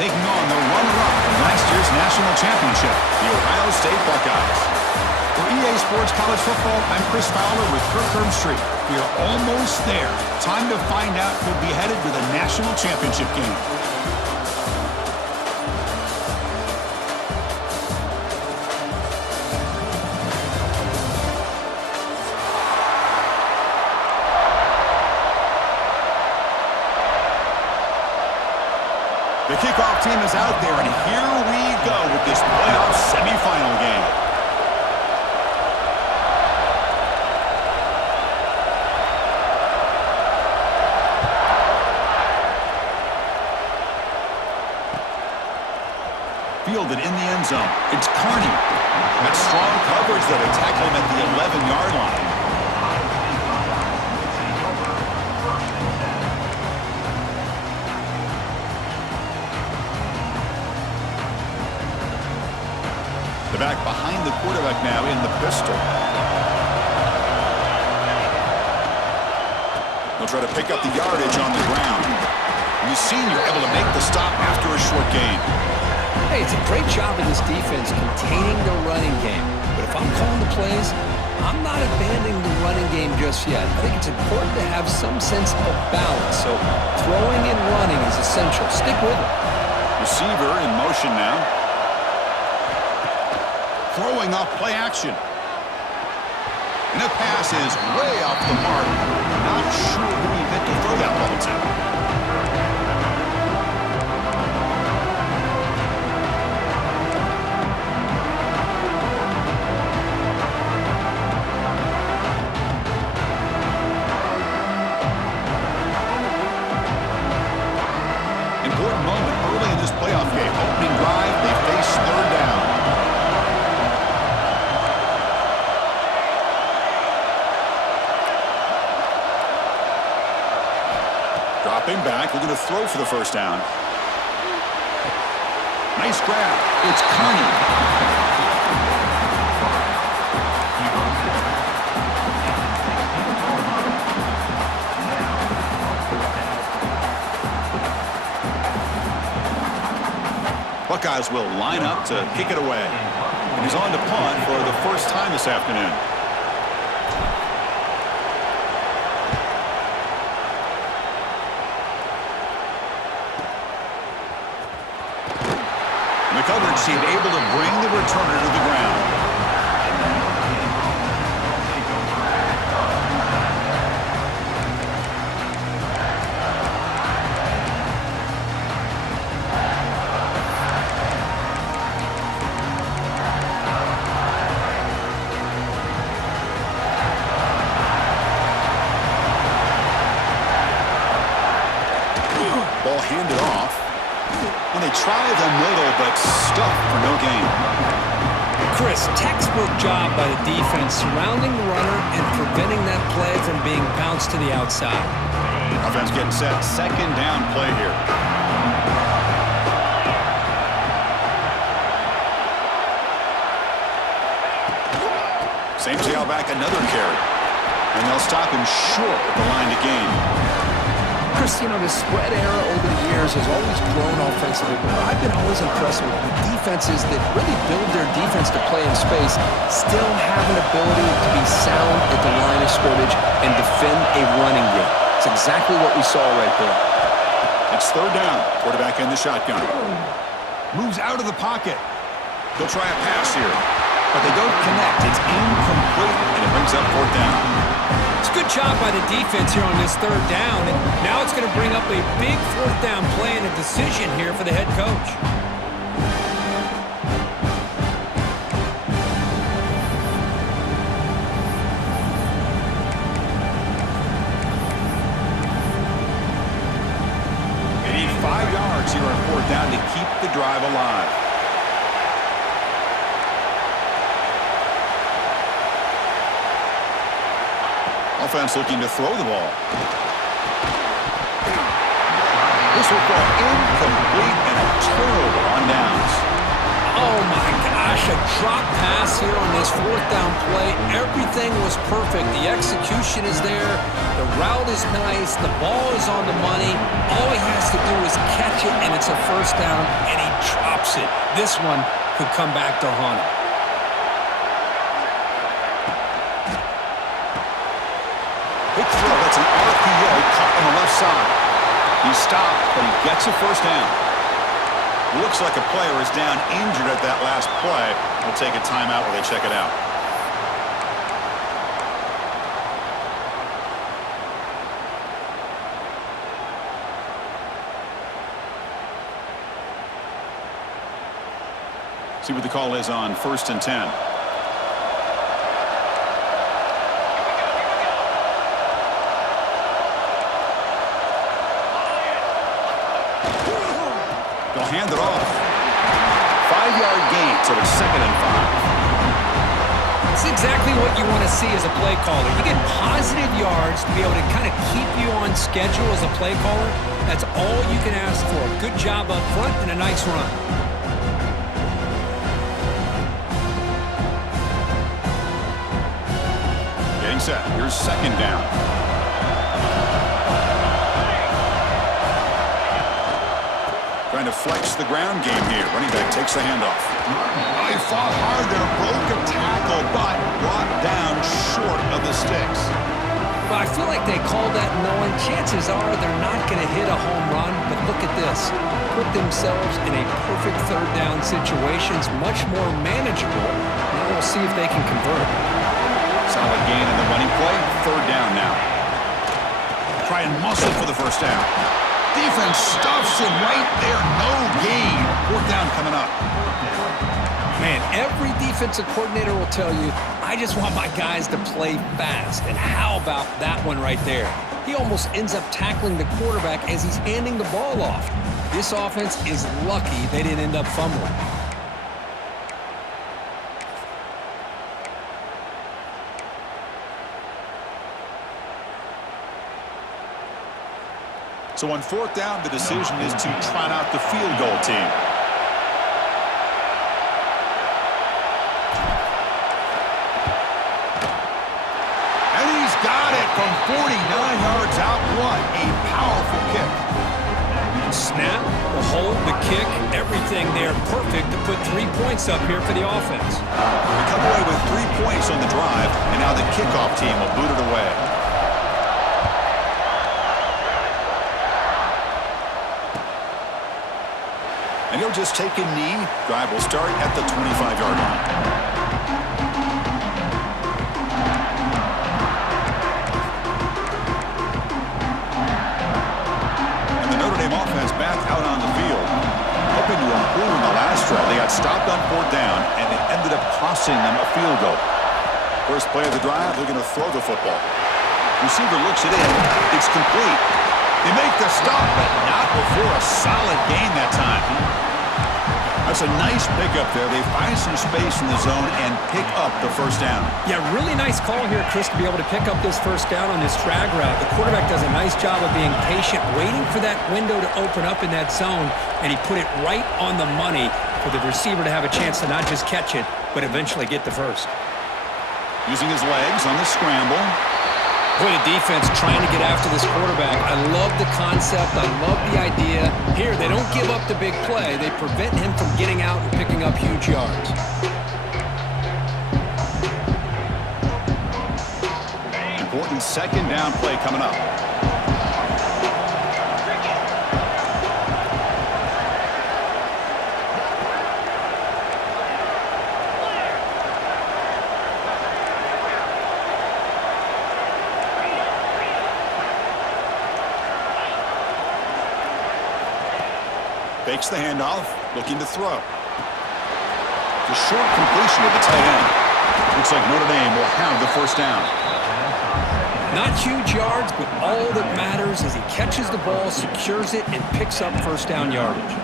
taking on the runner-up from last year's national championship, the Ohio State Buckeyes. For EA Sports College Football, I'm Chris Fowler with Kirk Herbstreit. We are almost there. Time to find out who'll be headed to the national championship game. The kickoff team is out there, and here we go with this playoff semifinal game. Fielded in the end zone. It's Carney. Got strong coverage that will tackle him at the 11-yard line. The back behind the quarterback now in the pistol. They'll try to pick up the yardage on the ground. You've seen you're able to make the stop after a short gain. Hey, it's a great job of this defense containing the running game. But if I'm calling the plays, I'm not abandoning the running game just yet. I think it's important to have some sense of balance. So throwing and running is essential. Stick with it. Receiver in motion now. Throwing off play action. And the pass is way off the mark. Not sure who he meant to throw that ball to. Important moment early in this playoff game. Opening drive, they face third down. Dropping back, looking to throw for the first down. Nice grab. It's Carney. Buckeyes will line up to kick it away. And he's on to punt for the first time this afternoon. The coverage team able to bring the returner to the ground. Ball handed off. And they try the middle, but stuffed for no gain. Chris, textbook job by the defense surrounding the runner and preventing that play from being bounced to the outside. Offense getting set. Second down play here. Same tail back, another carry. And they'll stop him short at the line to gain. Chris, you know, the spread era over the years has always grown offensively, but I've been always impressed with the defenses that really build their defense to play in space, still have an ability to be sound at the line of scrimmage and defend a running game. It's exactly what we saw right there. It's third down. Quarterback in the shotgun. Moves out of the pocket. They'll try a pass here, but they don't connect. It's incomplete, and it brings up fourth down. It's a good job by the defense here on this third down, and now it's going to bring up a big fourth down play and a decision here for the head coach. They need 5 yards here on fourth down to keep the drive alive. Offense looking to throw the ball. This will fall incomplete and a turnover on downs. Oh my gosh, gosh, a drop pass here on this fourth down play. Everything was perfect. The execution is there. The route is nice. The ball is on the money. All he has to do is catch it, and it's a first down, and he drops it. This one could come back to haunt him. Big throw. That's an RPO caught on the left side. He stopped, but he gets a first down. Looks like a player is down injured at that last play. We'll take a timeout while they check it out. See what the call is on 1st and 10. They'll hand it off. 5-yard gain, so it's 2nd and 5. It's exactly what you want to see as a play caller. You get positive yards to be able to kind of keep you on schedule as a play caller. That's all you can ask for. Good job up front and a nice run. Getting set. Here's 2nd down. Trying to flex the ground game here. Running back takes the handoff. He fought hard there, broke a tackle, but brought down short of the sticks. Well, I feel like they called that knowing chances are they're not going to hit a home run, but look at this. Put themselves in a perfect third down situation. It's much more manageable. Now we'll see if they can convert. Solid gain in the running play. 3rd down now. Try and muscle for the first down. Defense stuffs him right there. No gain. 4th down coming up. Man, every defensive coordinator will tell you, I just want my guys to play fast. And how about that one right there? He almost ends up tackling the quarterback as he's handing the ball off. This offense is lucky they didn't end up fumbling. So on 4th down, the decision is to trot out the field goal team. And he's got it from 49 yards out. What a powerful kick. Snap, the hold, the kick, everything there perfect to put 3 points up here for the offense. They come away with 3 points on the drive, and now the kickoff team will boot it away. And he'll just take a knee. Drive will start at the 25-yard line. And the Notre Dame offense back out on the field. Hoping to improve in the last drive. They got stopped on 4th down, and it ended up costing them a field goal. First play of the drive, they're going to throw the football. Receiver looks it in. It's complete. They make the stop, but not before a solid gain that time. That's a nice pickup there. They find some space in the zone and pick up the first down. Yeah, really nice call here, Chris, to be able to pick up this first down on this drag route. The quarterback does a nice job of being patient, waiting for that window to open up in that zone, and he put it right on the money for the receiver to have a chance to not just catch it, but eventually get the first. Using his legs on the scramble. Boy, the defense trying to get after this quarterback. I love the concept. I love the idea. Here, they don't give up the big play. They prevent him from getting out and picking up huge yards. Important 2nd down play coming up. Fakes the handoff, looking to throw. The short completion of the tight end. Looks like Notre Dame will have the first down. Not huge yards, but all that matters is he catches the ball, secures it, and picks up first down yardage.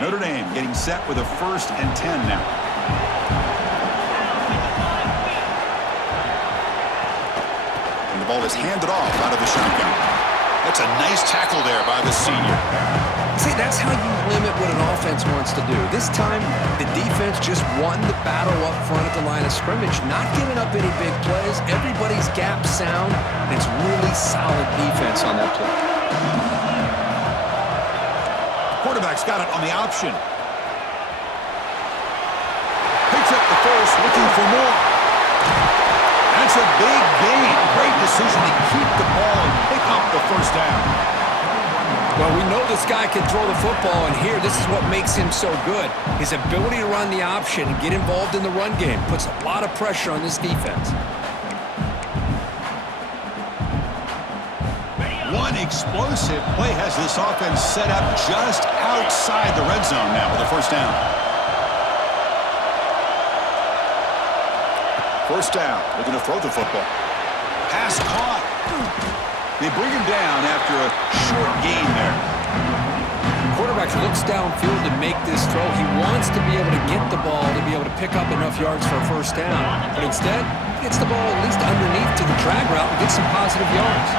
Notre Dame getting set with a 1st and 10 now. ball is handed off out of the shotgun. That's a nice tackle there by the senior. See, that's how you limit what an offense wants to do. This time, the defense just won the battle up front at the line of scrimmage, not giving up any big plays. Everybody's gap sound, and it's really solid defense on that play. Quarterback's got it on the option. Picks up the first, looking for more. That's a big gain. Great decision to keep the ball and pick up the first down. Well, we know this guy can throw the football, and here, this is what makes him so good. His ability to run the option and get involved in the run game puts a lot of pressure on this defense. One explosive play has this offense set up just outside the red zone now with a first down. First down, looking to throw the football. Pass caught. They bring him down after a short gain there. Quarterback looks downfield to make this throw. He wants to be able to get the ball to be able to pick up enough yards for a first down. But instead, he gets the ball at least underneath to the drag route and gets some positive yards.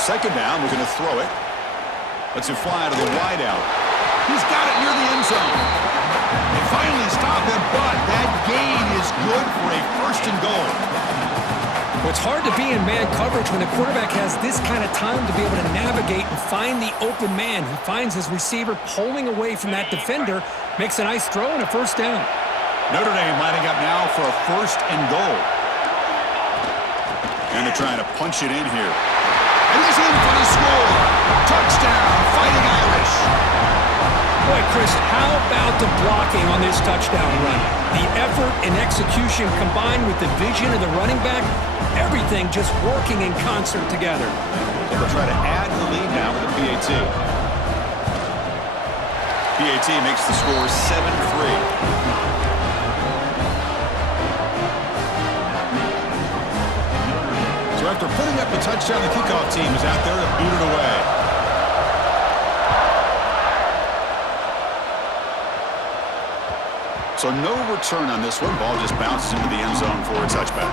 Second down, we're going to throw it. Lets it fly to the wideout. He's got it near the end zone. They finally stop him, but that gain is good for a first and goal. Well, it's hard to be in man coverage when the quarterback has this kind of time to be able to navigate and find the open man. He finds his receiver pulling away from that defender, makes a nice throw and a first down. Notre Dame lining up now for a first and goal. And they're trying to punch it in here. And he's in for the score. Touchdown, Fighting Irish. Boy, Chris, how about the blocking on this touchdown run? The effort and execution combined with the vision of the running back, everything just working in concert together. So they'll try to add the lead now with the PAT. PAT makes the score 7-3. So after putting up the touchdown, the kickoff team is out there to boot it away. So no return on this one. Ball just bounces into the end zone for a touchback.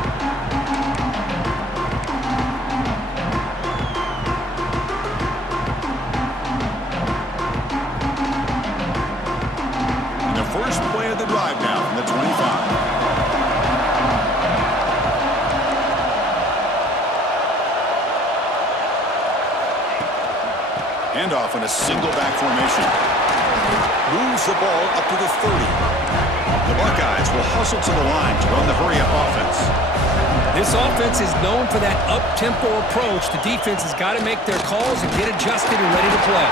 And the first play of the drive now from the 25. Handoff in a single back formation. Moves the ball up to the 30. The Buckeyes will hustle to the line to run the hurry-up offense. This offense is known for that up-tempo approach. The defense has got to make their calls and get adjusted and ready to play.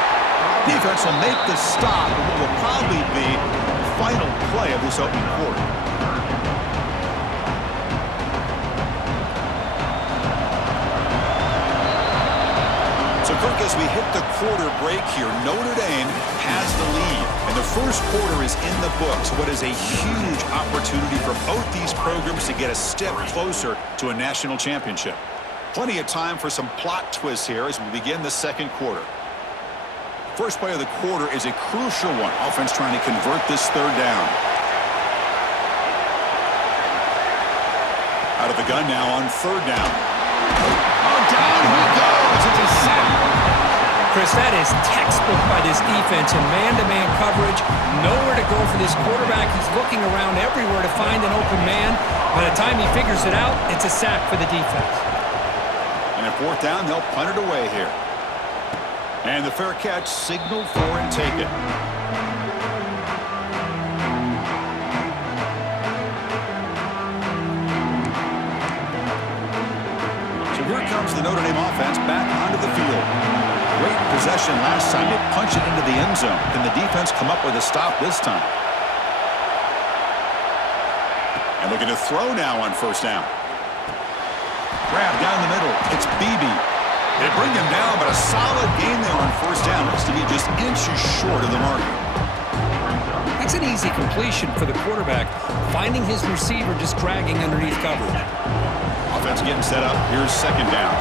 Defense will make the stop of what will probably be the final play of this opening quarter. So, Kirk, as we hit the quarter break here, Notre Dame has the lead. And the first quarter is in the books. What is a huge opportunity for both these programs to get a step closer to a national championship. Plenty of time for some plot twists here as we begin the second quarter. First play of the quarter is a crucial one. Offense trying to convert this third down. Out of the gun now on third down. Oh, down he goes. It's a sack. Chris, that is textbook by this defense in man-to-man coverage. Nowhere to go for this quarterback. He's looking around everywhere to find an open man. By the time he figures it out, it's a sack for the defense. And at fourth down, they'll punt it away here. And the fair catch signaled for and taken. So here comes the Notre Dame offense back onto the field. Great possession last time. They punch it into the end zone. Can the defense come up with a stop this time? And looking to throw now on first down. Grab down the middle. It's Beebe. They bring him down, but a solid gain there on first down. Looks to be just inches short of the mark. That's an easy completion for the quarterback, finding his receiver just dragging underneath coverage. Offense getting set up. Here's second down.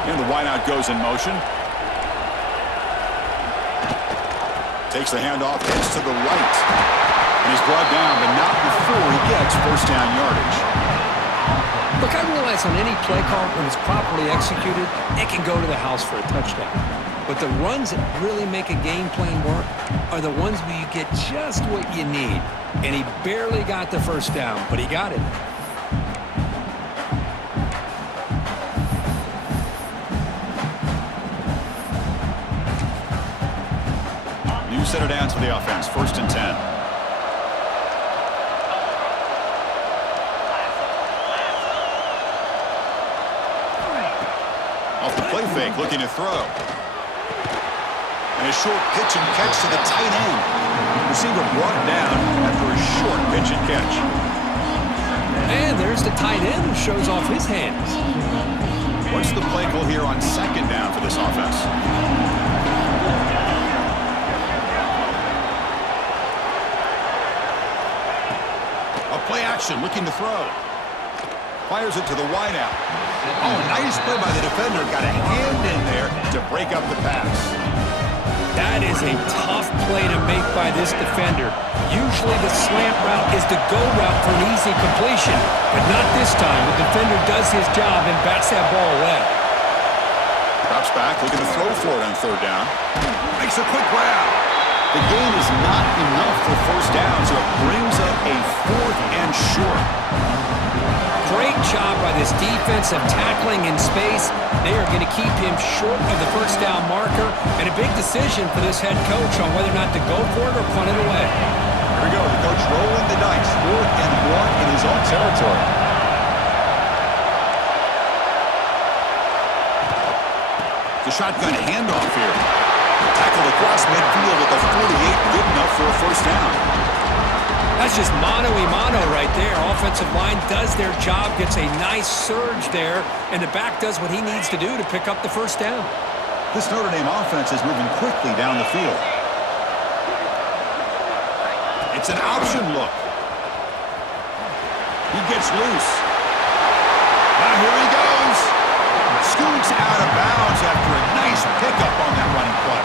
And the wideout goes in motion. Takes the handoff, heads to the right. And he's brought down, but not before he gets first down yardage. Look, I realize on any play call, when it's properly executed, it can go to the house for a touchdown. But the runs that really make a game plan work are the ones where you get just what you need. And he barely got the first down, but he got it. New set of downs for the offense, 1st and 10. Off the play fake, looking to throw. And a short pitch and catch to the tight end. Receiver brought down after a short pitch and catch. And there's the tight end who shows off his hands. What's the play call here on 2nd down for this offense? A play action, looking to throw. Fires it to the wideout. Oh, nice play by the defender. Got a hand in there to break up the pass. That is a tough play to make by this defender. Usually the slant route is the go route for an easy completion, but not this time. The defender does his job and bats that ball away. Drops back, looking to throw for it on 3rd down. Makes a quick grab. The gain is not enough for first down, so it brings up a 4th and short. Great job by this defense of tackling in space. They are going to keep him short of the first down marker, and a big decision for this head coach on whether or not to go for it or punt it away. Here we go, the coach rolling the dice. 4th and 1 in his own territory. The shotgun handoff here. Tackled across midfield at the 48, good enough for a first down. That's just mano-a-mano right there. Offensive line does their job, gets a nice surge there, and the back does what he needs to do to pick up the first down. This Notre Dame offense is moving quickly down the field. It's an option look. He gets loose. Now here he goes. Scoots out of bounds after a nice pickup on that running play.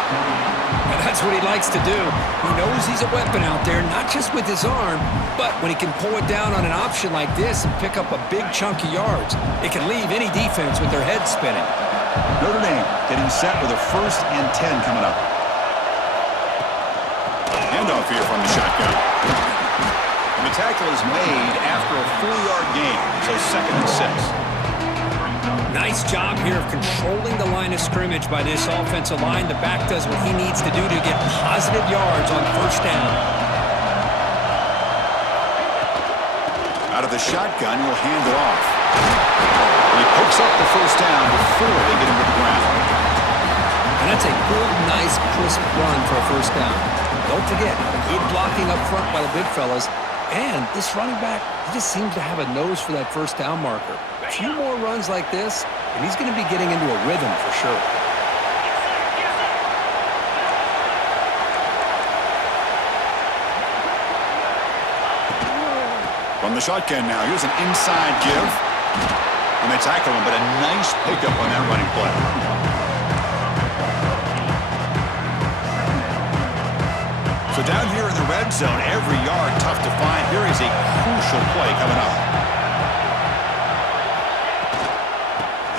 And that's what he likes to do. He knows he's a weapon out there, not just with his arm, but when he can pull it down on an option like this and pick up a big chunk of yards, it can leave any defense with their head spinning. Notre Dame getting set with a 1st and 10 coming up. Handoff here from the shotgun. And the tackle is made after a 4-yard gain, so 2nd and 6. Nice job here of controlling the line of scrimmage by this offensive line. The back does what he needs to do to get positive yards on first down. Out of the shotgun, he'll hand it off. And he picks up the first down before they get him to the ground. And that's a good, nice, crisp run for a first down. Don't forget, good blocking up front by the big fellas. And this running back, he just seems to have a nose for that first down marker. A few more runs like this, and he's going to be getting into a rhythm for sure. From the shotgun now, here's an inside give. And they tackle him, but a nice pickup on that running play. So down here in the red zone, every yard tough to find. Here is a crucial play coming up.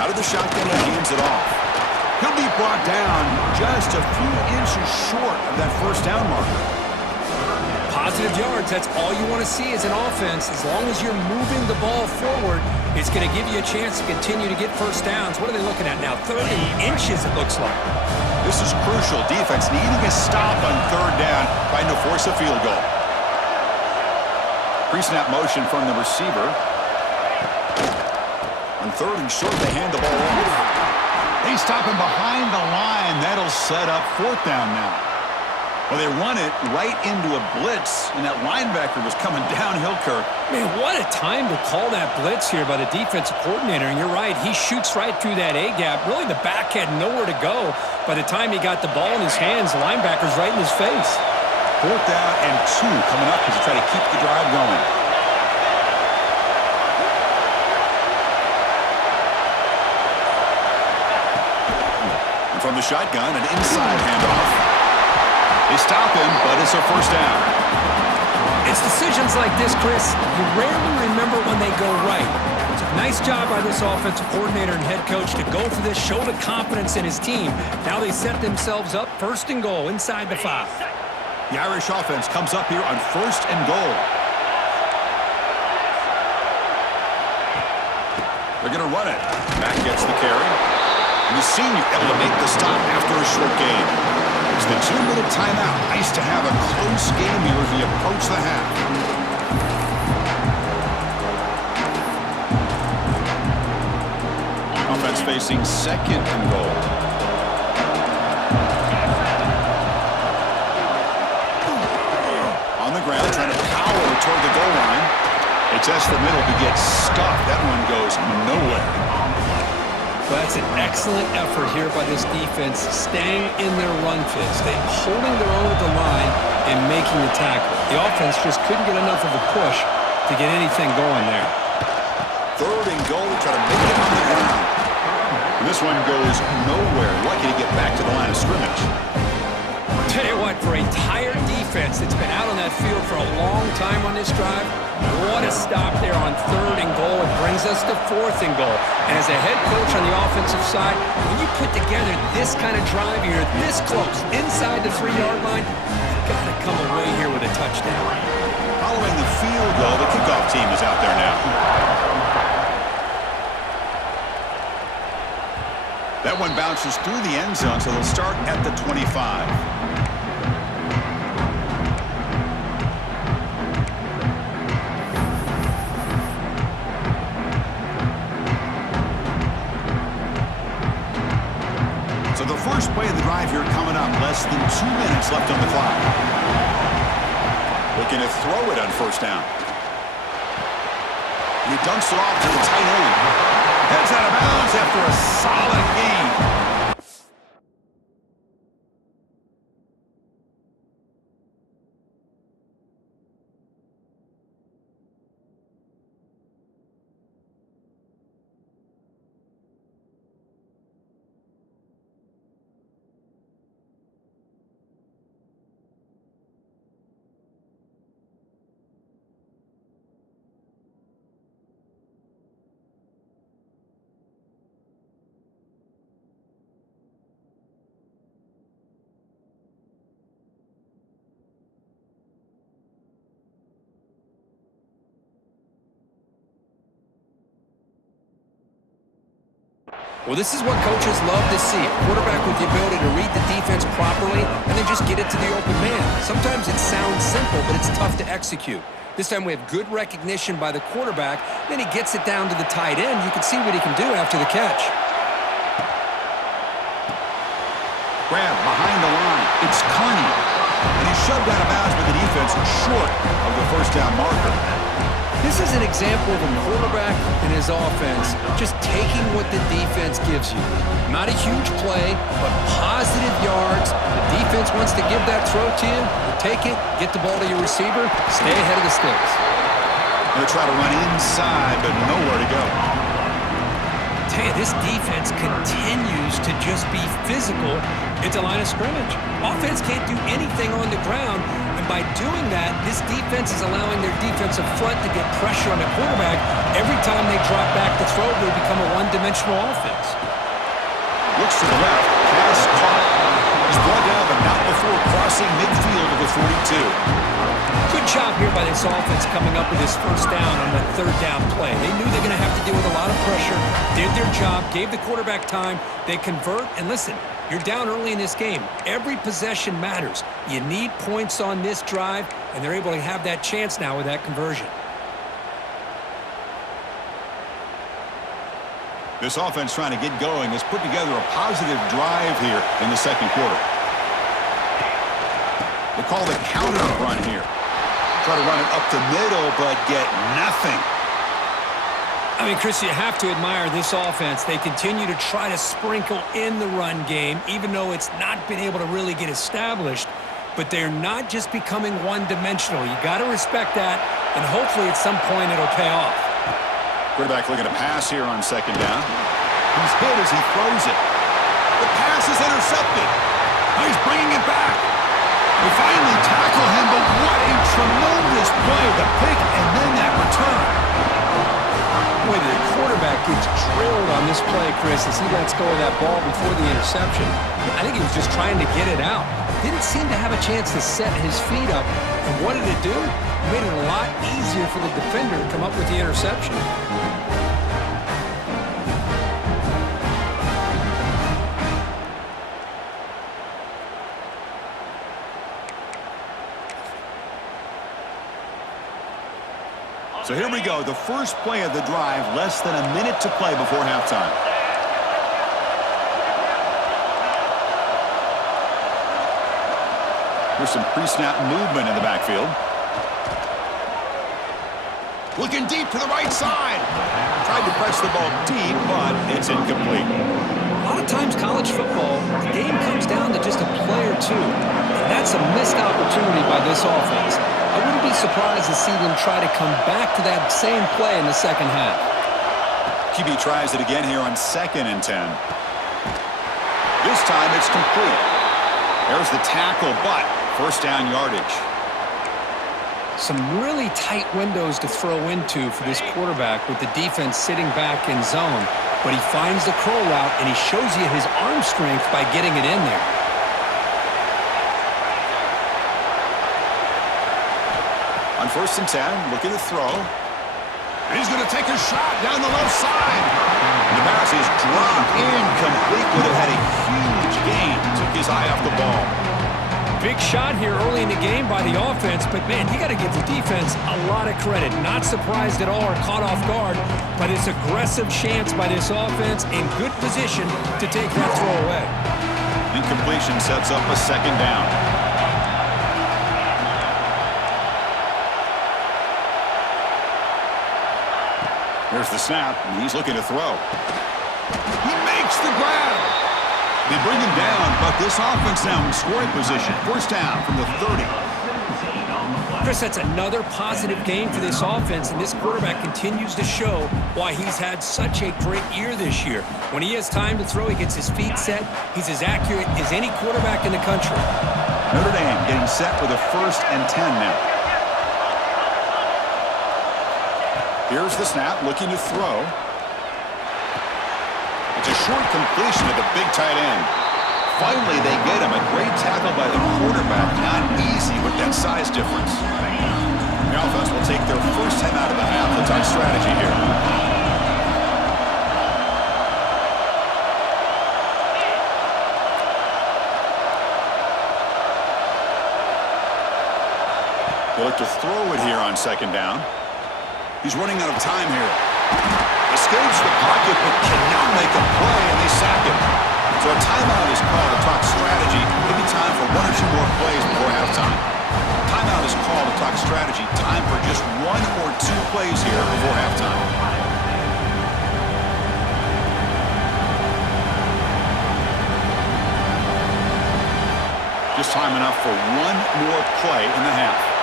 Out of the shotgun, he hands it off. He'll be brought down just a few inches short of that first down marker. Positive yards, that's all you want to see as an offense. As long as you're moving the ball forward, it's going to give you a chance to continue to get first downs. What are they looking at now? 30 inches, it looks like. This is crucial. Defense needing a stop on 3rd down, trying to force a field goal. Pre-snap motion from the receiver. On 3rd and short, they hand the ball off. They stop him behind the line. That'll set up 4th down now. Well, they run it right into a blitz, and that linebacker was coming downhill, Kirk. Man, what a time to call that blitz here by the defensive coordinator. And you're right, he shoots right through that A-gap. Really, the back had nowhere to go. By the time he got the ball in his hands, the linebacker's right in his face. 4th down and 2 coming up as they try to keep the drive going. And from the shotgun, an inside handoff. They stop him, but it's a first down. It's decisions like this, Chris, you rarely remember when they go right. It's a nice job by this offensive coordinator and head coach to go for this, show the confidence in his team. Now they set themselves up 1st and goal inside the 5. The Irish offense comes up here on 1st and goal. They're going to run it. Back gets the carry. And the senior able to make the stop after a short game. It's the 2-minute timeout. Nice to have a close game here as we approach the half. Offense facing 2nd and goal. On the ground, trying to power toward the goal line. They test the middle to get stuffed. That one goes nowhere. Well, that's an excellent effort here by this defense, staying in their run fits. They're holding their own at the line and making the tackle. The offense just couldn't get enough of a push to get anything going there. 3rd and goal, try to make it on the ground. And this one goes nowhere. Lucky to get back to the line of scrimmage. Tell you what, for a tired defense that's been out on that field for a long time on this drive, what a stop there on 3rd and goal. It brings us to 4th and goal. And as a head coach on the offensive side, when you put together this kind of drive, you're this close, inside the 3-yard line, you've got to come away here with a touchdown. Following the field goal, the kickoff team is out there now. That one bounces through the end zone, so they'll start at the 25. So the first play of the drive here coming up. Less than 2 minutes left on the clock. Looking to throw it on 1st down. And he dunks it off to the tight end. Heads out of bounds after a solid game. Well, this is what coaches love to see. A quarterback with the ability to read the defense properly and then just get it to the open man. Sometimes it sounds simple, but it's tough to execute. This time we have good recognition by the quarterback. Then he gets it down to the tight end. You can see what he can do after the catch. Grab behind the line. It's Carney. And he's shoved out of bounds by the defense short of the 1st down marker. This is an example of a quarterback and his offense just taking what the defense gives you. Not a huge play, but positive yards. The defense wants to give that throw to you. You take it, get the ball to your receiver, stay ahead of the sticks. They'll try to run inside, but nowhere to go. Tell you, this defense continues to just be physical at the line of scrimmage. Offense can't do anything on the ground. By doing that, this defense is allowing their defensive front to get pressure on the quarterback. Every time they drop back to throw, they become a one-dimensional offense. Looks to the left. Pass caught. He's brought down, but not before crossing midfield of the 42. Good job here by this offense coming up with this 1st down on the 3rd down play. They knew they're going to have to deal with a lot of pressure, did their job, gave the quarterback time. They convert, and listen, you're down early in this game. Every possession matters. You need points on this drive, and they're able to have that chance now with that conversion. This offense trying to get going has put together a positive drive here in the 2nd quarter. They call the counter run here. Try to run it up the middle, but get nothing. I mean, Chris, you have to admire this offense. They continue to try to sprinkle in the run game, even though it's not been able to really get established. But they're not just becoming one-dimensional. You got to respect that, and hopefully at some point it'll pay off. Quarterback looking to pass here on 2nd down. He's hit as he throws it. The pass is intercepted. Now he's bringing it back. They finally tackle him, but what a tremendous play, the pick, and then that return. Boy, the quarterback gets drilled on this play, Chris, as he lets go of that ball before the interception. I think he was just trying to get it out. Didn't seem to have a chance to set his feet up. And what did it do? It made it a lot easier for the defender to come up with the interception. So here we go, the first play of the drive, less than a minute to play before halftime. There's some pre-snap movement in the backfield. Looking deep to the right side. Tried to press the ball deep, but it's incomplete. A lot of times college football, the game comes down to just a play or two. And that's a missed opportunity by this offense. I wouldn't be surprised to see them try to come back to that same play in the second half. QB tries it again here on 2nd and 10. This time it's complete. There's the tackle, but first down yardage. Some really tight windows to throw into for this quarterback with the defense sitting back in zone. But he finds the curl route, and he shows you his arm strength by getting it in there. On 1st and 10, looking to throw. And he's going to take a shot down the left side. The pass is dropped, incomplete. Would have had a huge gain. Took his eye off the ball. Big shot here early in the game by the offense, but man, you got to give the defense a lot of credit. Not surprised at all or caught off guard by this aggressive chance by this offense in good position to take that throw away. Incompletion sets up a 2nd down. There's the snap, and he's looking to throw. He makes the grab. They bring him down, but this offense now in scoring position. First down from the 30. Chris, that's another positive game for this offense, and this quarterback continues to show why he's had such a great year this year. When he has time to throw, he gets his feet set. He's as accurate as any quarterback in the country. Notre Dame getting set with a 1st and 10 now. Here's the snap, looking to throw. It's a short completion to the big tight end. Finally, they get him. A great tackle by the quarterback. Not easy with that size difference. The offense will take their first time out of the half. Let's talk strategy here. They look to throw it here on 2nd down. He's running out of time here. Escapes the pocket, but cannot make a play, and they sack him. So a timeout is called to talk strategy. Maybe time for 1 or 2 more plays before halftime. Timeout is called to talk strategy. Time for just 1 or 2 plays here before halftime. Just time enough for 1 more play in the half.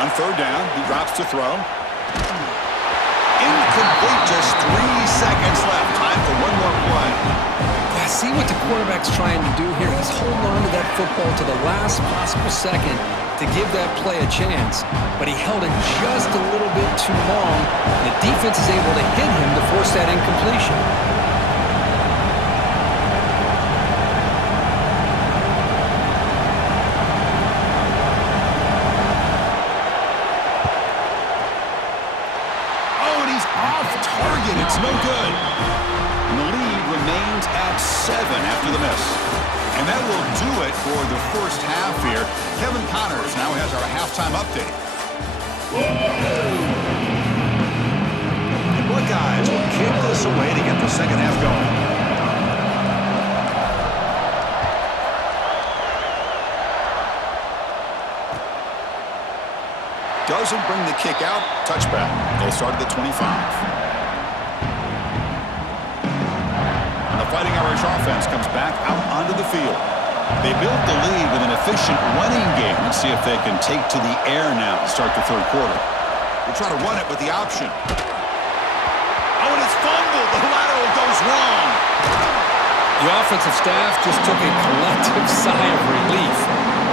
On 3rd down, he drops to throw. Incomplete, just 3 seconds left. Time for 1 more play. I see what the quarterback's trying to do here. He's holding on to that football to the last possible second to give that play a chance. But he held it just a little bit too long. And the defense is able to hit him to force that incompletion. It's no good. And the lead remains at 7 after the miss. And that will do it for the first half here. Kevin Connors now has our halftime update. The Buckeyes will kick this away to get the second half going. Doesn't bring the kick out. Touchback. They'll start at the 25. Fighting Irish offense comes back out onto the field. They built the lead with an efficient running game. Let's see if they can take to the air now to start the 3rd quarter. We'll try to run it with the option. Oh, and it's fumbled. The lateral goes wrong. The offensive staff just took a collective sigh of relief.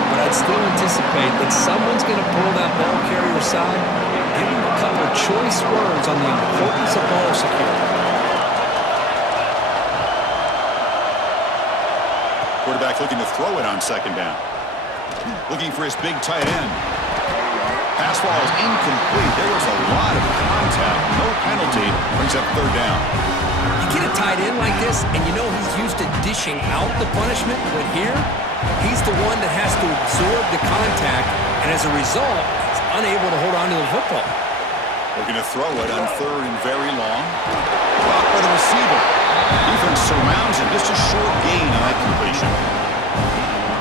But I'd still anticipate that someone's going to pull that ball carrier aside, give him a couple of choice words on the importance of ball security. Quarterback looking to throw it on second down. Looking for his big tight end. Pass ball is incomplete. There was a lot of contact. No penalty. Brings up third down. You get a tight end like this, and you know he's used to dishing out the punishment, but here, he's the one that has to absorb the contact, and as a result, he's unable to hold on to the football. Looking to throw it on third and very long. Blocked by the receiver. Defense surrounds him. Just a short gain on that completion.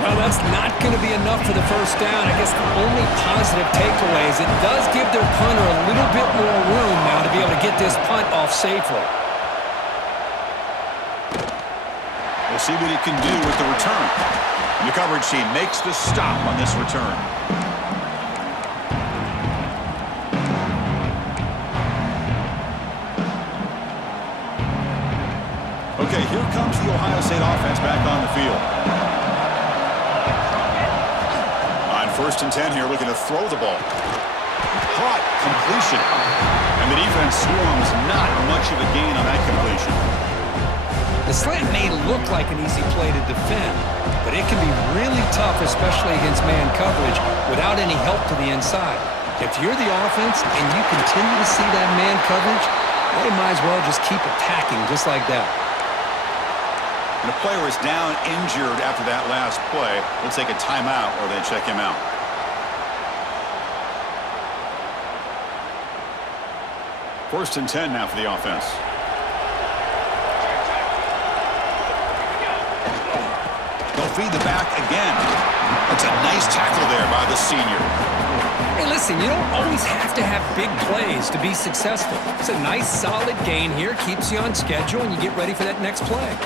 Well, that's not going to be enough for the first down. I guess the only positive takeaway is it does give their punter a little bit more room now to be able to get this punt off safely. We'll see what he can do with the return. The coverage team makes the stop on this return. Okay, here comes the Ohio State offense back on the field. On 1st and 10 here, looking to throw the ball. Caught, completion. And the defense swarms, not much of a gain on that completion. The slant may look like an easy play to defend, but it can be really tough, especially against man coverage, without any help to the inside. If you're the offense and you continue to see that man coverage, they might as well just keep attacking just like that. And the player is down injured after that last play. We'll take a timeout or they check him out. First and 10 now for the offense. They'll feed the back again. That's a nice tackle there by the senior. Hey, listen, you don't always have to have big plays to be successful. It's a nice, solid gain here. Keeps you on schedule, and you get ready for that next play.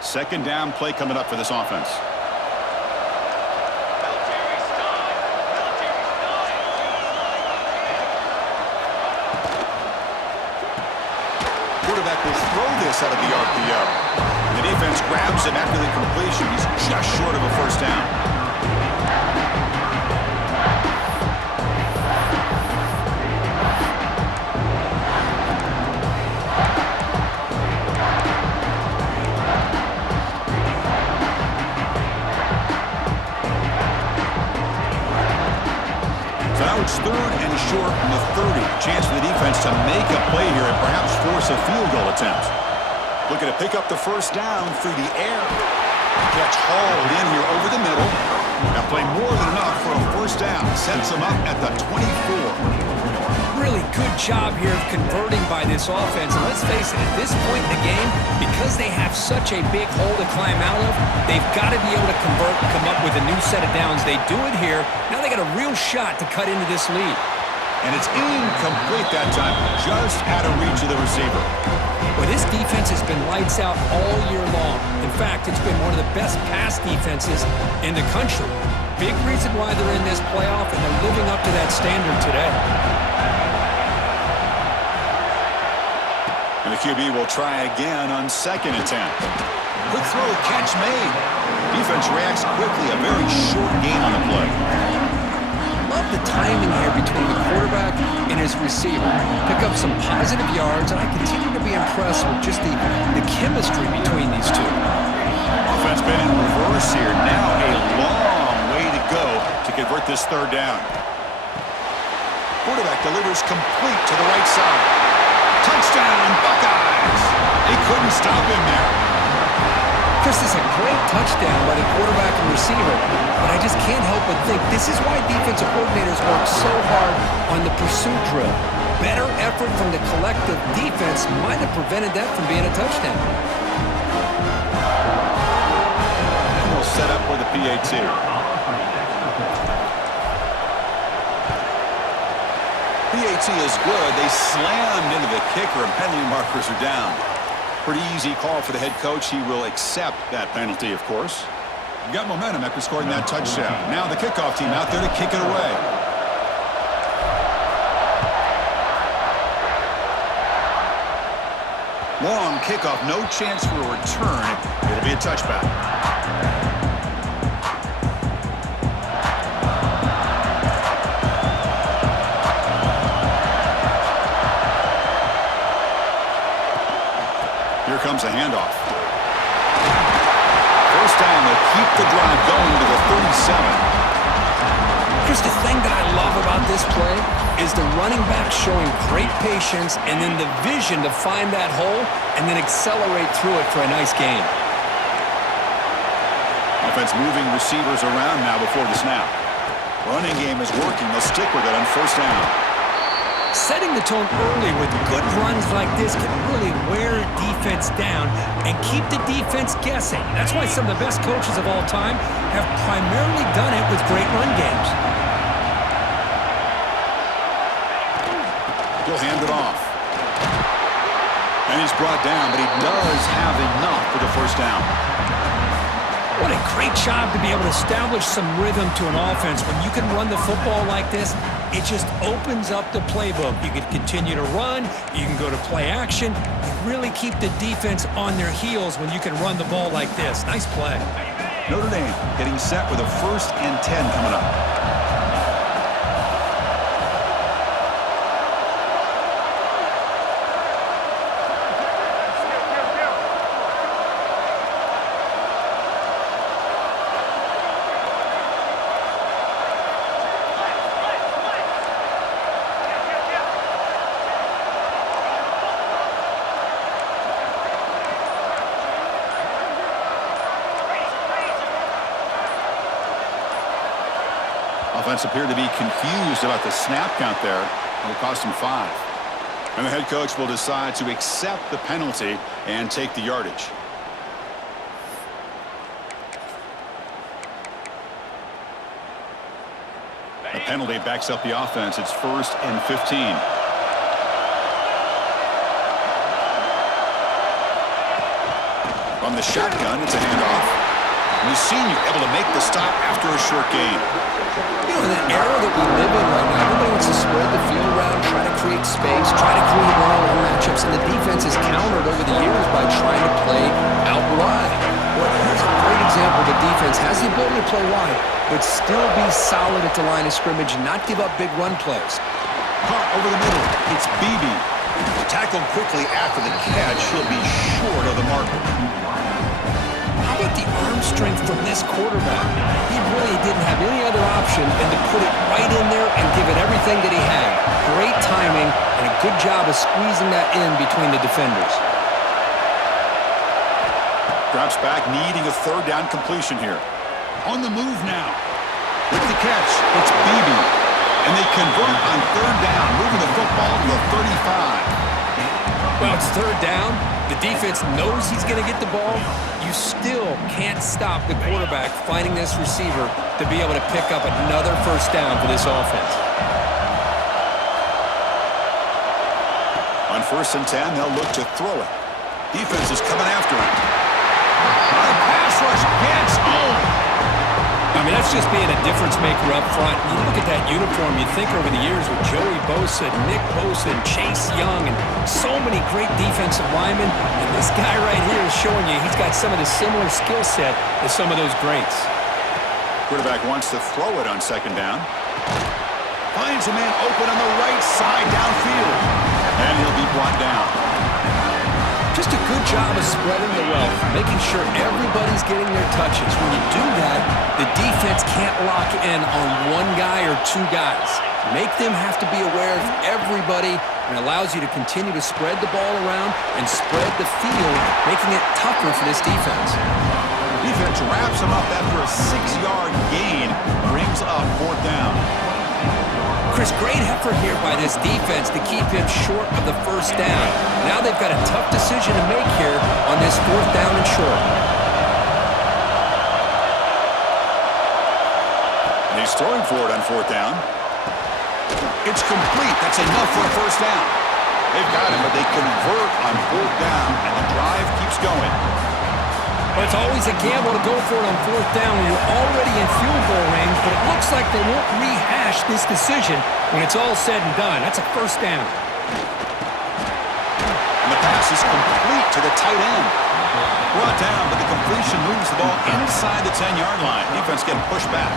Second down play coming up for this offense. Quarterback will throw this out of the RPO. The defense grabs him after the completion. He's just short of a first down. It's 3rd and short from the 30. Chance for the defense to make a play here and perhaps force a field goal attempt. Looking to pick up the first down through the air. Catch hauled in here over the middle. That play more than enough for a first down. Sets them up at the 24. Really good job here of converting by this offense. And let's face it, at this point in the game, because they have such a big hole to climb out of, they've got to be able to convert and come up with a new set of downs. They do it here. Now they got a real shot to cut into this lead. And it's incomplete that time, just out of reach of the receiver. Well, this defense has been lights out all year long. In fact, it's been one of the best pass defenses in the country. Big reason why they're in this playoff, and they're living up to that standard today. And the QB will try again on 2nd and 10. Quick throw, catch made. Defense reacts quickly, a very short gain on the play. Love the timing here between the quarterback and his receiver. Pick up some positive yards, and I continue to be impressed with just the chemistry between these two. Offense been in reverse here. Now a long way to go to convert this 3rd down. Quarterback delivers complete to the right side. Touchdown, Buckeyes! They couldn't stop him there. This is a great touchdown by the quarterback and receiver, but I just can't help but think this is why defensive coordinators work so hard on the pursuit drill. Better effort from the collective defense might have prevented that from being a touchdown. And we'll set up for the PAT. PAT is good. They slammed into the kicker, and penalty markers are down. Pretty easy call for the head coach. He will accept that penalty, of course. Got momentum after scoring that touchdown. Now the kickoff team out there to kick it away. Long kickoff, no chance for a return. It'll be a touchback. Here comes a handoff. First down, they'll keep the drive going to the 37. Here's the thing that I love about this play is the running back showing great patience and then the vision to find that hole and then accelerate through it for a nice gain. Offense moving receivers around now before the snap. Running game is working. They'll stick with it on first down. Setting the tone early with good runs like this can really wear defense down and keep the defense guessing. That's why some of the best coaches of all time have primarily done it with great run games. He'll hand it off. And he's brought down, but he does have enough for the first down. What a great job to be able to establish some rhythm to an offense. When you can run the football like this, it just opens up the playbook. You can continue to run. You can go to play action. You really keep the defense on their heels when you can run the ball like this. Nice play. Notre Dame getting set with a 1st and 10 coming up. Offense appeared to be confused about the snap count there. It'll cost him 5. And the head coach will decide to accept the penalty and take the yardage. The penalty backs up the offense. It's 1st and 15. From the shotgun, it's a handoff. And the senior able to make the stop after a short gain. You know, in the era that we live in right now, everybody wants to spread the field around, try to create space, try to create one-on-one matchups, and the defense has countered over the years by trying to play out wide. Well, here's a great example. The defense has the ability to play wide, but still be solid at the line of scrimmage and not give up big run plays. Caught over the middle. It's Beebe. Tackled quickly after the catch. He'll be short of the marker. How about the arm strength from this quarterback? He really didn't have any other option than to put it right in there and give it everything that he had. Great timing and a good job of squeezing that in between the defenders. Drops back, needing a 3rd down completion here. On the move now. With the catch, it's Beebe. And they convert on 3rd down, moving the football to the 35. Well, it's 3rd down. The defense knows he's going to get the ball. You still can't stop the quarterback finding this receiver to be able to pick up another 1st down for this offense. On 1st and 10, they'll look to throw it. Defense is coming after him. On a pass rush gets home. I mean, that's just being a difference maker up front. You look at that uniform, you think over the years with Joey Bosa, Nick Bosa, and Chase Young, and so many great defensive linemen. And this guy right here is showing you he's got some of the similar skill set as some of those greats. Quarterback wants to throw it on 2nd down. Finds a man open on the right side downfield. And he'll be brought down. Just a good job of spreading the wealth, making sure everybody's getting their touches. When you do that, the defense can't lock in on one guy or 2 guys. Make them have to be aware of everybody and allows you to continue to spread the ball around and spread the field, making it tougher for this defense. Defense wraps him up after a 6-yard gain, brings up 4th down. Chris, great effort here by this defense to keep him short of the 1st down. Now they've got a tough decision to make here on this 4th down and short. And he's throwing for it on 4th down. It's complete. That's enough for a 1st down. They've got him, but they convert on 4th down, and the drive keeps going. Well, it's always a gamble to go for it on fourth down when you're already in field goal range, but it looks like they won't rehash this decision when it's all said and done. That's a first down. And the pass is complete to the tight end. Brought down, but the completion moves the ball inside the 10-yard line. Defense getting pushed back.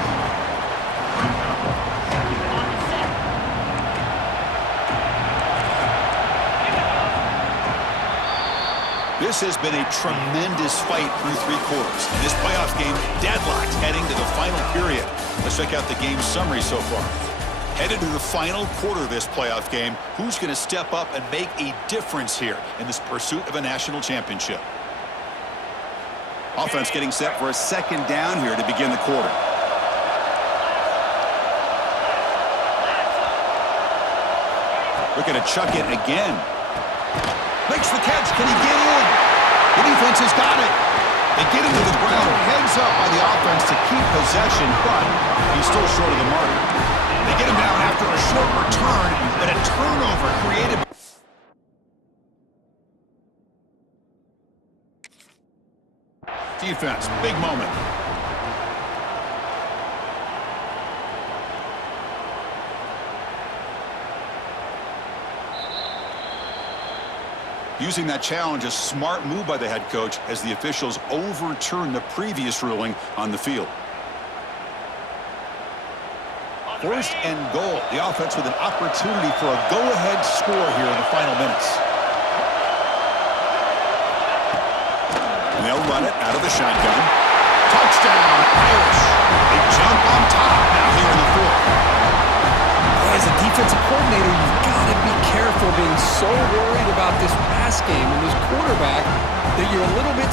This has been a tremendous fight through 3 quarters. In this playoff game, deadlocked heading to the final period. Let's check out the game summary so far. Headed to the final quarter of this playoff game, who's going to step up and make a difference here in this pursuit of a national championship? Offense getting set for a second down here to begin the quarter. Looking to chuck it again. Makes the catch. Can he get in? The defense has got it. They get him to the ground. Heads up by the offense to keep possession, but he's still short of the mark. They get him down after a short return, but a turnover created. Defense, big moment. Using that challenge, a smart move by the head coach as the officials overturn the previous ruling on the field. First and goal. The offense with an opportunity for a go-ahead score here in the final minutes. And they'll run it out of the shotgun. Touchdown, Irish. They jump on top now here in the fourth. As a defensive coordinator, you've got to be careful being so worried about this pass game and this quarterback that you're a little bit...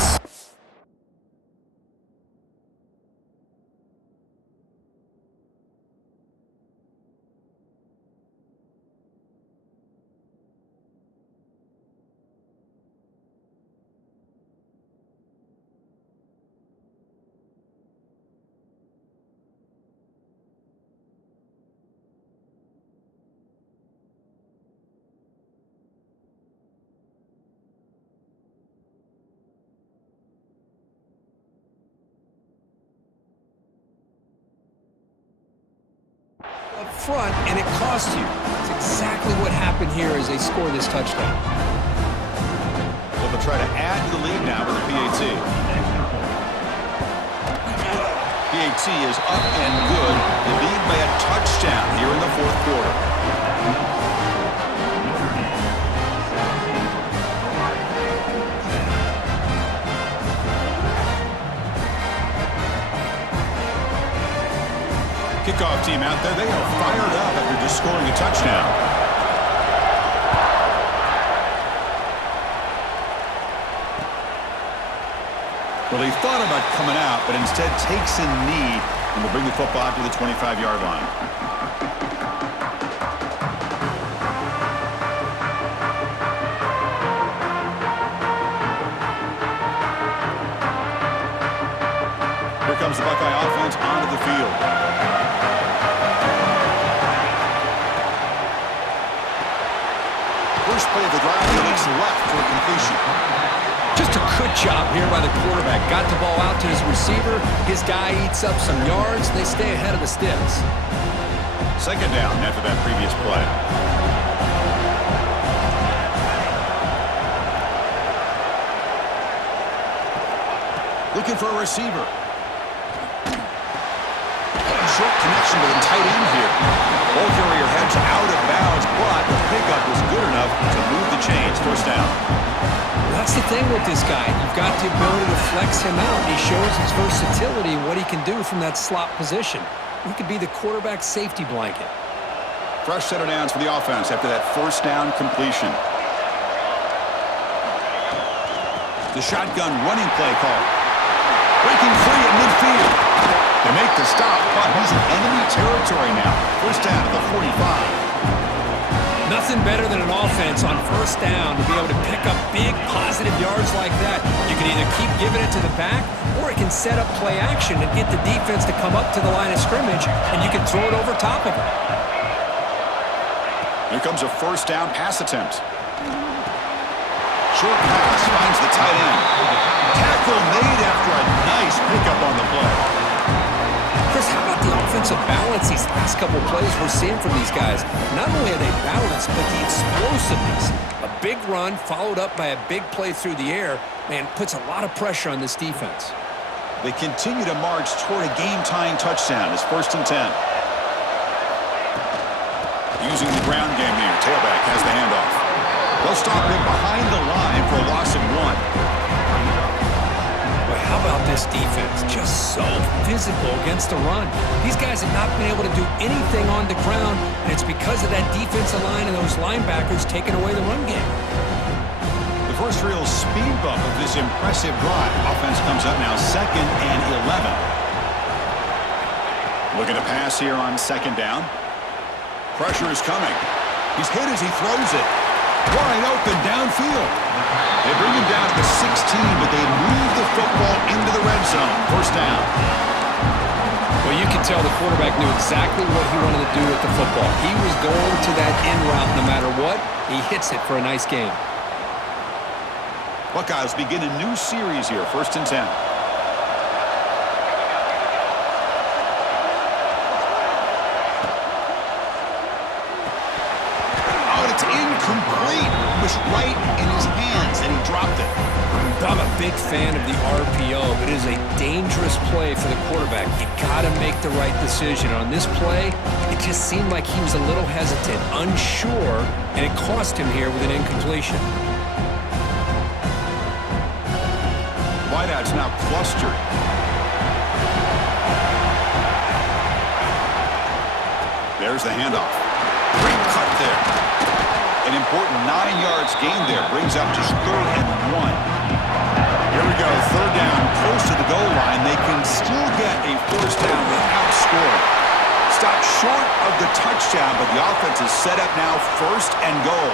up front, and it cost you. It's exactly what happened here as they score this touchdown. So they'll try to add to the lead now with the PAT. PAT is up and good. They lead by a touchdown here in the fourth quarter. Kickoff team out there, they are fired up after just scoring a touchdown. Well, he thought about coming out, but instead takes a knee and will bring the football out to the 25-yard line. Here comes the Buckeye offense onto the field. First play of the drive, he looks left for a completion. Just a good job here by the quarterback. Got the ball out to his receiver. His guy eats up some yards. They stay ahead of the sticks. Second down after that previous play. Looking for a receiver. Short connection to the tight end here. Ball carrier heads out of bounds, but the pickup was good enough to move the chains. First down. That's the thing with this guy. You've got the ability to flex him out. He shows his versatility, what he can do from that slot position. He could be the quarterback's safety blanket. Fresh set of downs for the offense after that first down completion. The shotgun running play call. Breaking free at midfield. They make the stop, but he's in enemy territory now. First down at the 45. Nothing better than an offense on first down to be able to pick up big positive yards like that. You can either keep giving it to the back, or it can set up play action and get the defense to come up to the line of scrimmage, and you can throw it over top of it. Here comes a first down pass attempt. Short pass finds the tight end. Tackle made after offensive balance these last couple plays we're seeing from these guys. Not only are they balanced, but the explosiveness. A big run followed up by a big play through the air, man, puts a lot of pressure on this defense. They continue to march toward a game-tying touchdown. It's 1st and 10. Using the ground game here. Tailback has the handoff. They'll stop him behind the line for a loss of 1. But how about this defense? Just so physical against the run. These guys have not been able to do anything on the ground, and it's because of that defensive line and those linebackers taking away the run game. The first real speed bump of this impressive drive. Offense comes up now 2nd and 11. Looking to pass here on 2nd down. Pressure is coming. He's hit as he throws it. Wide open downfield. They bring him down to the 16, but they move the football into the red zone. 1st down. Well, you can tell the quarterback knew exactly what he wanted to do with the football. He was going to that end route no matter what. He hits it for a nice gain. Buckeyes begin a new series here. 1st and 10. It's incomplete. It was right in his hands, and he dropped it. I'm a big fan of the RPO, but it is a dangerous play for the quarterback. You got to make the right decision. On this play, it just seemed like he was a little hesitant, unsure, and it cost him here with an incompletion. Wideout's now clustered. There's the handoff. Great cut there. An important 9 yards gain there. Brings up just 3rd and 1. Here we go. 3rd down, close to the goal line. They can still get a 1st down without scoring. Stopped short of the touchdown, but the offense is set up now 1st and goal.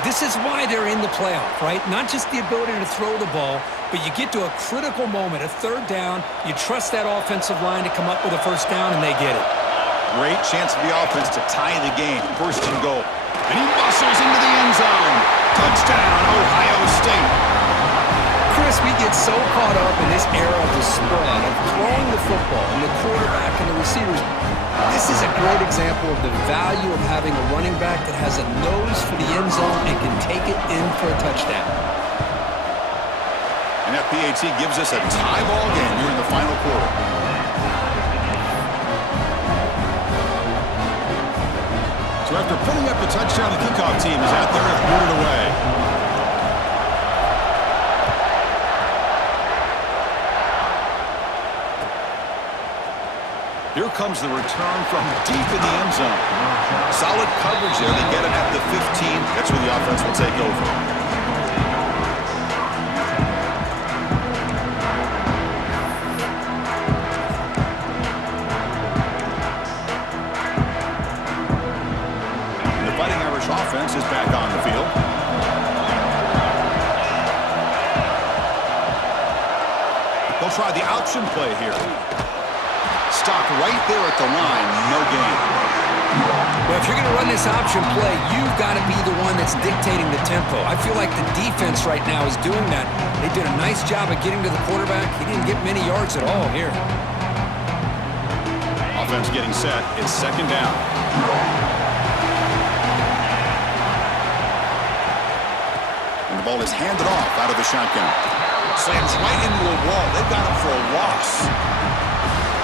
This is why they're in the playoff, right? Not just the ability to throw the ball, but you get to a critical moment, a 3rd down. You trust that offensive line to come up with a 1st down, and they get it. Great chance for the offense to tie the game. 1st and goal. And he muscles into the end zone. Touchdown, Ohio State. Chris, we get so caught up in this era of the spread, of throwing the football and the quarterback and the receivers. This is a great example of the value of having a running back that has a nose for the end zone and can take it in for a touchdown. And that PAT gives us a tie ball game here in the final quarter. So after putting up the touchdown, the kickoff team is out there to boot it away. Here comes the return from deep in the end zone. Solid coverage there. They get him at the 15. That's where the offense will take over. Offense is back on the field. They'll try the option play here. Stop right there at the line. No gain. Well, if you're going to run this option play, you've got to be the one that's dictating the tempo. I feel like the defense right now is doing that. They did a nice job of getting to the quarterback. He didn't get many yards at all here. Offense getting set. It's 2nd down. The ball is handed off out of the shotgun. Slams right into a wall. They've got him for a loss.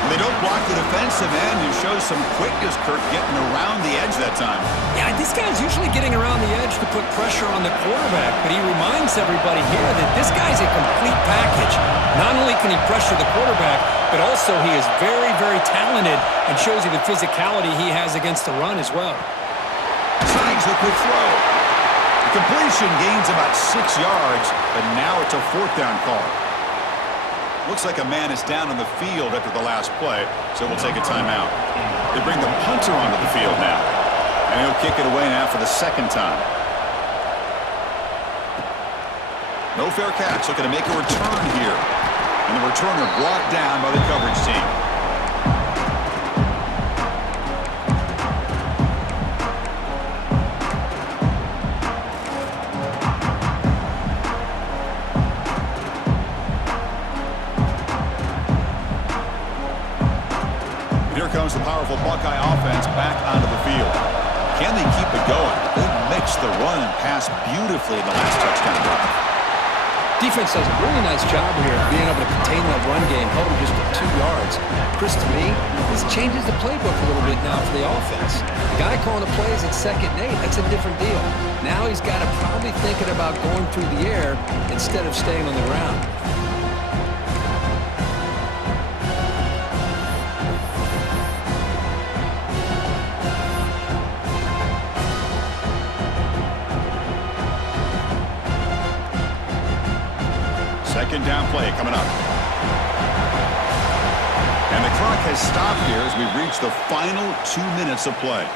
And they don't block the defensive end, who shows some quickness, Kirk, getting around the edge that time. Yeah, this guy's usually getting around the edge to put pressure on the quarterback, but he reminds everybody here that this guy's a complete package. Not only can he pressure the quarterback, but also he is very, very talented and shows you the physicality he has against the run as well. Signs the quick throw. Completion gains about 6 yards, but now it's a 4th down call. Looks like a man is down on the field after the last play, so we'll take a timeout. They bring the punter onto the field now, and he'll kick it away now for the 2nd time. No fair catch, looking to make a return here, and the returner brought down by the coverage team. powerful Buckeye offense back onto the field. Can they keep it going? They mixed the run and pass beautifully in the last touchdown drive. Defense does a really nice job here of being able to contain that run game, held him just to 2 yards. Chris, to me, this changes the playbook a little bit now for the offense. The guy calling the plays at 2nd and 8, that's a different deal. Now he's got to probably thinking about going through the air instead of staying on the ground. Second down play coming up. And the clock has stopped here as we've reached the final 2 minutes of play.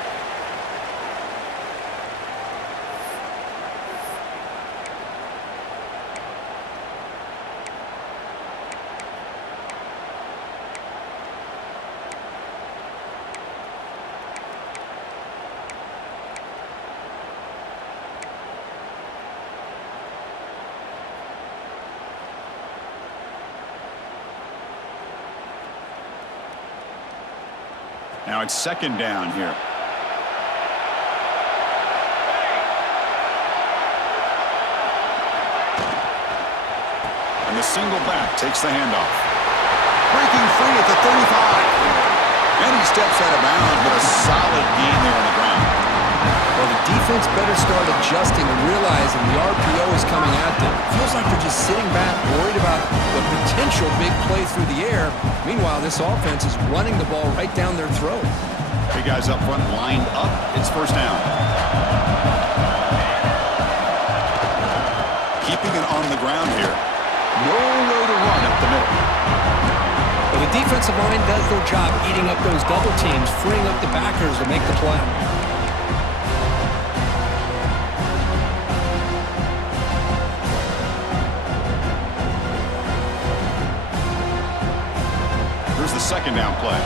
Now it's second down here. And the single back takes the handoff. Breaking free at the 35. And he steps out of bounds, but a solid gain there on the ground. Well, the defense better start adjusting and realizing the RPO is coming at them. Feels like they're just sitting back, worried about the potential big play through the air. Meanwhile, this offense is running the ball right down their throat. Big guys up front lined up. It's first down. Keeping it on the ground here. Nowhere to run up the middle. Well, the defensive line does their job eating up those double teams, freeing up the backers to make the play. Here's the second down play.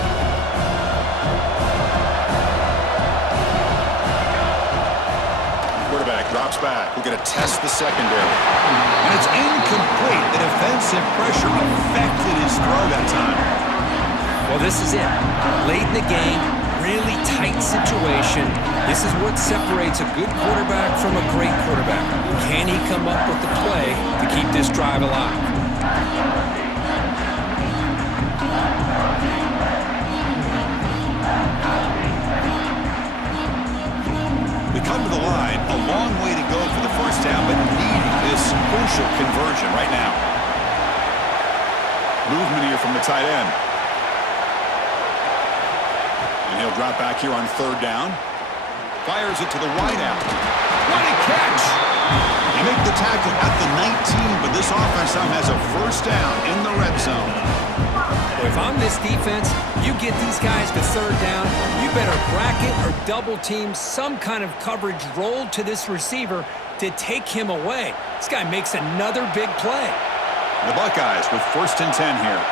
Quarterback drops back. We're going to test the secondary. And it's incomplete. The defensive pressure affected his throw that time. Well, this is it. Late in the game, really tight situation. This is what separates a good quarterback from a great quarterback. Can he come up with the play to keep this drive alive? We come to the line, a long way to go for the first down, but needing this crucial conversion right now. Movement here from the tight end. And he'll drop back here on third down. Fires it to the wide out. What a catch! They make the tackle at the 19, but this offense now has a first down in the red zone. If I'm this defense, you get these guys to third down, you better bracket or double team some kind of coverage rolled to this receiver to take him away. This guy makes another big play. The Buckeyes with first and 10 here.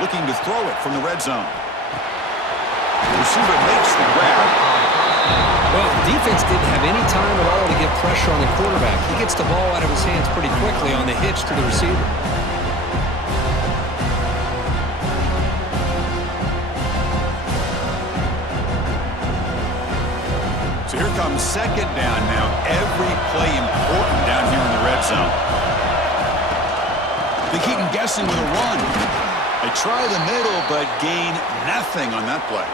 Looking to throw it from the red zone. The receiver makes the grab. Well, the defense didn't have any time at all to get pressure on the quarterback. He gets the ball out of his hands pretty quickly on the hitch to the receiver. So here comes second down now. Every play important down here in the red zone. They keep him guessing with a run. They try the middle, but gain nothing on that play.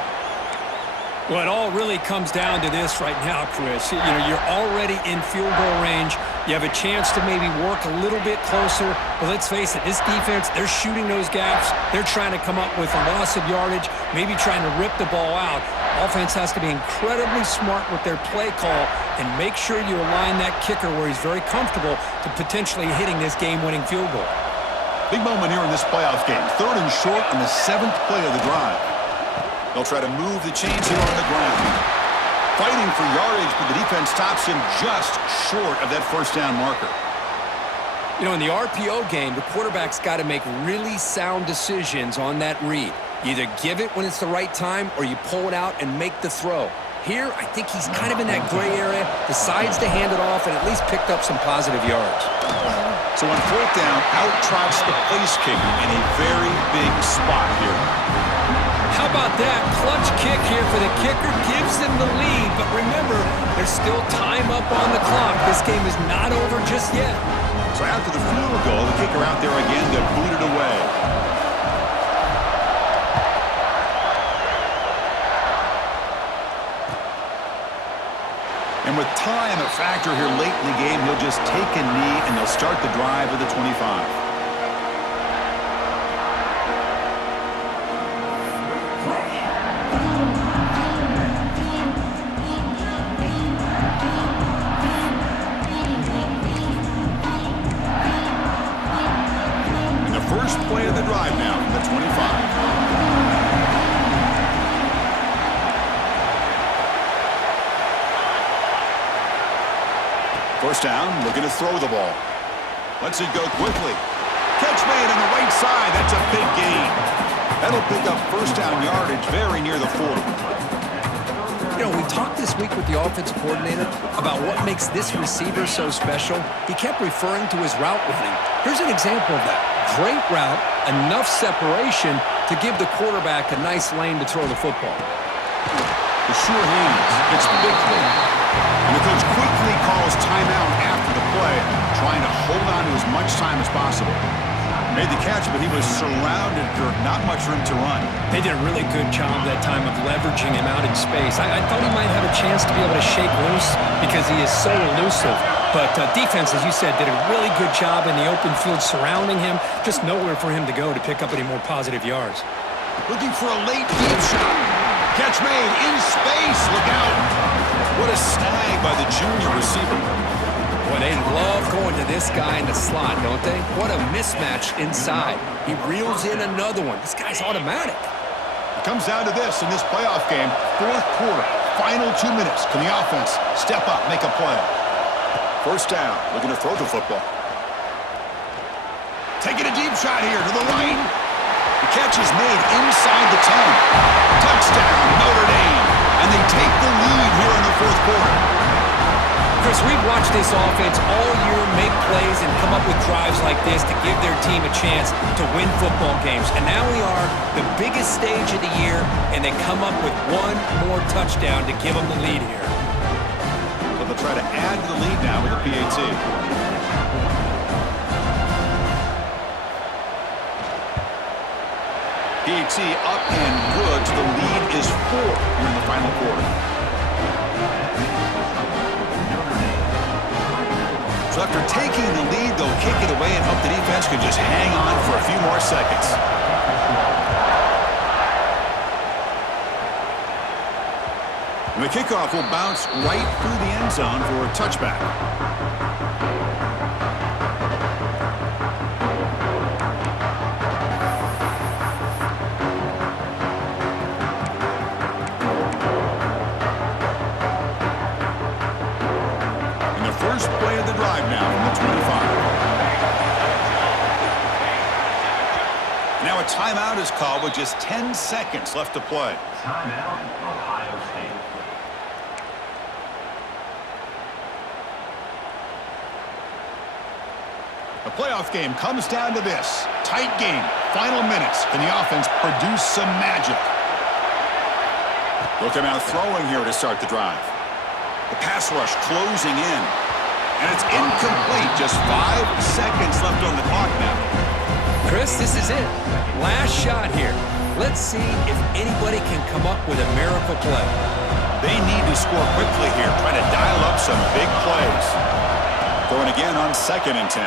Well, it all really comes down to this right now, Chris. You know, you're already in field goal range. You have a chance to maybe work a little bit closer. But let's face it, this defense, they're shooting those gaps. They're trying to come up with a loss of yardage, maybe trying to rip the ball out. Offense has to be incredibly smart with their play call and make sure you align that kicker where he's very comfortable to potentially hitting this game-winning field goal. Big moment here in this playoff game. Third and short on the 7th play of the drive. They'll try to move the chains here on the ground. Fighting for yardage, but the defense stops him just short of that first down marker. You know, in the RPO game, the quarterback's got to make really sound decisions on that read. You either give it when it's the right time or you pull it out and make the throw. Here, I think he's kind of in that gray area, decides to hand it off and at least picked up some positive yards. So on fourth down, out trots the place kicker in a very big spot here. How about that? Clutch kick here for the kicker. Gives them the lead. But remember, there's still time up on the clock. This game is not over just yet. So after the field goal, the kicker out there again got booted away. And with time a factor here late in the game, he'll just take a knee and they'll start the drive at the 25. And the first play of the drive now from the 25. First down, looking to throw the ball. Lets it go quickly. Catch made on the right side. That's a big gain. That'll pick up first down yardage very near the 40. You know, we talked this week with the offensive coordinator about what makes this receiver so special. He kept referring to his route running. Here's an example of that. Great route, enough separation to give the quarterback a nice lane to throw the football. The sure hands. It's big. And the coach quickly calls timeout after the play, trying to hold on to as much time as possible. Made the catch, but he was surrounded for not much room to run. They did a really good job that time of leveraging him out in space. I thought he might have a chance to be able to shake loose because he is so elusive. But defense, as you said, did a really good job in the open field surrounding him. Just nowhere for him to go to pick up any more positive yards. Looking for a late deep shot. Catch made in space. Look out. What a snag by the junior receiver. Well, they love going to this guy in the slot, don't they? What a mismatch inside. He reels in another one. This guy's automatic. It comes down to this in this playoff game. Fourth quarter, final 2 minutes. Can the offense step up, make a play? First down, looking to throw the football. Taking a deep shot here to the right. The catch is made inside the 10. Touchdown, Notre Dame. And they take the lead here in the fourth quarter. Chris, we've watched this offense all year make plays and come up with drives like this to give their team a chance to win football games. And now we are the biggest stage of the year, and they come up with one more touchdown to give them the lead here. So they'll try to add to the lead now with a PAT. PAT up and good. So the lead is 4 here in the final quarter. So after taking the lead, they'll kick it away and hope the defense can just hang on for a few more seconds. And the kickoff will bounce right through the end zone for a touchback. First play of the drive now from the 25. Now a timeout is called with just 10 seconds left to play. Timeout, Ohio State. The playoff game comes down to this. Tight game, final minutes. Can the offense produce some magic? Look at him out throwing here to start the drive. The pass rush closing in. And it's incomplete. Just 5 seconds left on the clock now. Chris, this is it. Last shot here. Let's see if anybody can come up with a miracle play. They need to score quickly here, trying to dial up some big plays. Going again on 2nd and 10.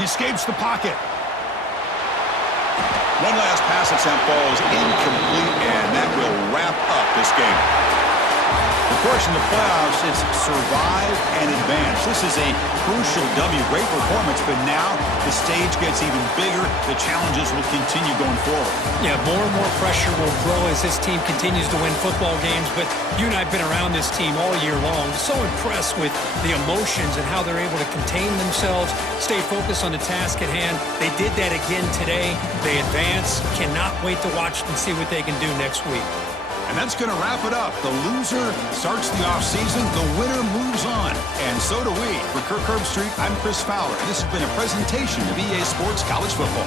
He escapes the pocket. One last pass attempt falls incomplete, and that will wrap up this game. Of course, in the playoffs, it's survive and advance. This is a crucial W. Great performance, but now the stage gets even bigger. The challenges will continue going forward. Yeah, more and more pressure will grow as this team continues to win football games, but you and I have been around this team all year long. So impressed with the emotions and how they're able to contain themselves, stay focused on the task at hand. They did that again today. They advance. Cannot wait to watch and see what they can do next week. And that's going to wrap it up. The loser starts the offseason. The winner moves on. And so do we. For Kirk Herbstreit, I'm Chris Fowler. This has been a presentation of EA Sports College Football.